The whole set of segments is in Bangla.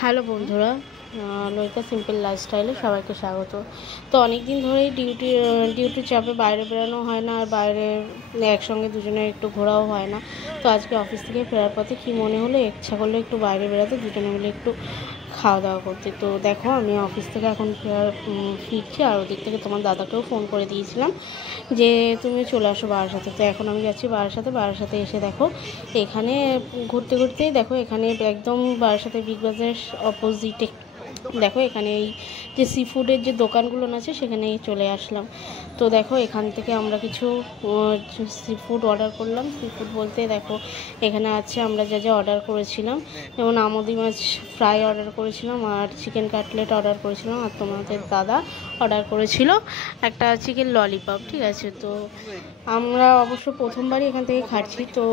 হ্যালো বন্ধুরা, ললিতা সিম্পল লাইফস্টাইলে সবাইকে স্বাগত। তো অনেক দিন ধরেই ডিউটি চাপে বাইরে বেরোনো হয় না, আর বাইরে একসঙ্গে দুজনের একটু ঘোরাও হয় না। তো আজকে অফিস থেকে ফেরার পথে কী মনে হলো, ইচ্ছা করলো একটু বাইরে বেরোতে, দুজনে মিলে একটু খাওয়া দাওয়া করতে। তো দেখো, আমি অফিস থেকে এখন ফিরছি, আর ওদিক থেকে তোমার দাদাকেও ফোন করে দিয়েছিলাম যে তুমি চলে আসো বারাসাতে। তো এখন আমি যাচ্ছি বারাসাতে এসে দেখো এখানে ঘুরতে ঘুরতেই দেখো এখানে একদম বারাসাতে বিগ বাজার অপোজিটে দেখো এখানে এই যে সি ফুডের যে দোকানগুলো আছে সেখানে চলে আসলাম। তো দেখো এখান থেকে আমরা কিছু সি ফুড অর্ডার করলাম। সি ফুড বলতে দেখো এখানে আছে আমরা যা যা অর্ডার করেছিলাম, যেমন আমুদি মাছ ফ্রাই অর্ডার করেছিলাম, আর চিকেন কাটলেট অর্ডার করেছিলাম, আর তোমাদের দাদা অর্ডার করেছিল একটা চিকেন ললিপপ। ঠিক আছে, তো আমরা অবশ্য প্রথমবারই এখান থেকে খাচ্ছি। তো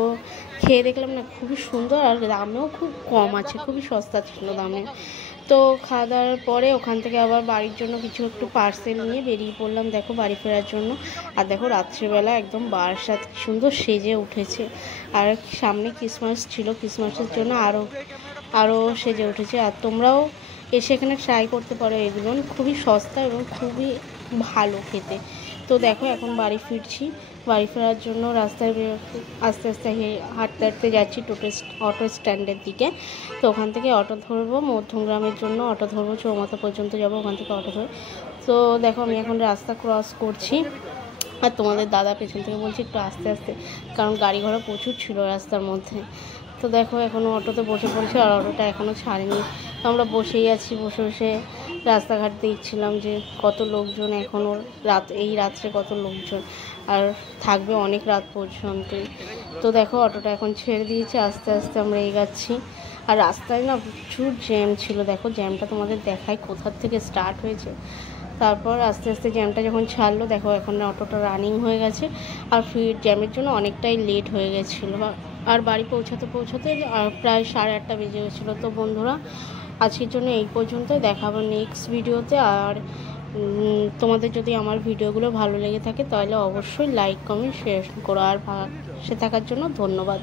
খেয়ে দেখলাম না, খুবই সুন্দর, আর দামেও খুব কম আছে, খুবই সস্তা ছিল দামে। তো খাওয়া দাওয়ার পরে ওখান থেকে আবার বাড়ির জন্য কিছু একটু পার্সেল নিয়ে বেরিয়ে পড়লাম দেখো বাড়ি ফেরার জন্য। আর দেখো রাত্রিবেলা একদম বারাসাত সুন্দর সেজে উঠেছে, আর সামনে ক্রিসমাস ছিল, ক্রিসমাসের জন্য আরও সেজে উঠেছে। আর তোমরাও এসে এখানে ট্রাই করতে পারো, এগুলো খুবই সস্তা এবং খুবই ভালো খেতে। তো দেখো এখন বাড়ি ফিরছি, বাড়ি ফেরার জন্য রাস্তায় আস্তে আস্তে হাঁটতে হাঁটতে যাচ্ছি অটো স্ট্যান্ডের দিকে। তো ওখান থেকে অটো ধরবো মধ্যমগ্রামের জন্য, অটো ধরবো চৌমাথা পর্যন্ত যাবো, ওখান থেকে অটো ধরবো। তো দেখো আমি এখন রাস্তা ক্রস করছি, আর তোমাদের দাদা পেছন থেকে বলছি একটু আস্তে আস্তে, কারণ গাড়ি ঘোড়া প্রচুর ছিল রাস্তার মধ্যে। তো দেখো এখনও অটোতে বসে পড়ছি, আর অটোটা এখনও ছাড়েনি। তো আমরা বসেই আছি, বসে বসে রাস্তাঘাট দেখছিলাম যে কত লোকজন এখনও এই রাত্রে কত লোকজন, আর থাকবে অনেক রাত পর্যন্তই। তো দেখো অটোটা এখন ছেড়ে দিয়েছে, আস্তে আস্তে আমরা এগাচ্ছি। আর রাস্তায় না প্রচুর জ্যাম ছিল, দেখো জ্যামটা তোমাদের দেখায় কোথার থেকে স্টার্ট হয়েছে। তারপর আস্তে আস্তে জ্যামটা যখন ছাড়লো, দেখো এখন অটোটা রানিং হয়ে গেছে, আর জ্যামের জন্য অনেকটাই লেট হয়ে গেছিলো, আর বাড়ি পৌঁছাতে প্রায় 8:30 বেজে গেছিলো। তো বন্ধুরা, আজকের জন্য এই পর্যন্তই, দেখাবো নেক্সট ভিডিওতে। আর তোমাদের যদি আমার ভিডিওগুলো ভালো লেগে থাকে তাহলে অবশ্যই লাইক কমেন্ট শেয়ার করো, আর পাশে থাকার জন্য ধন্যবাদ।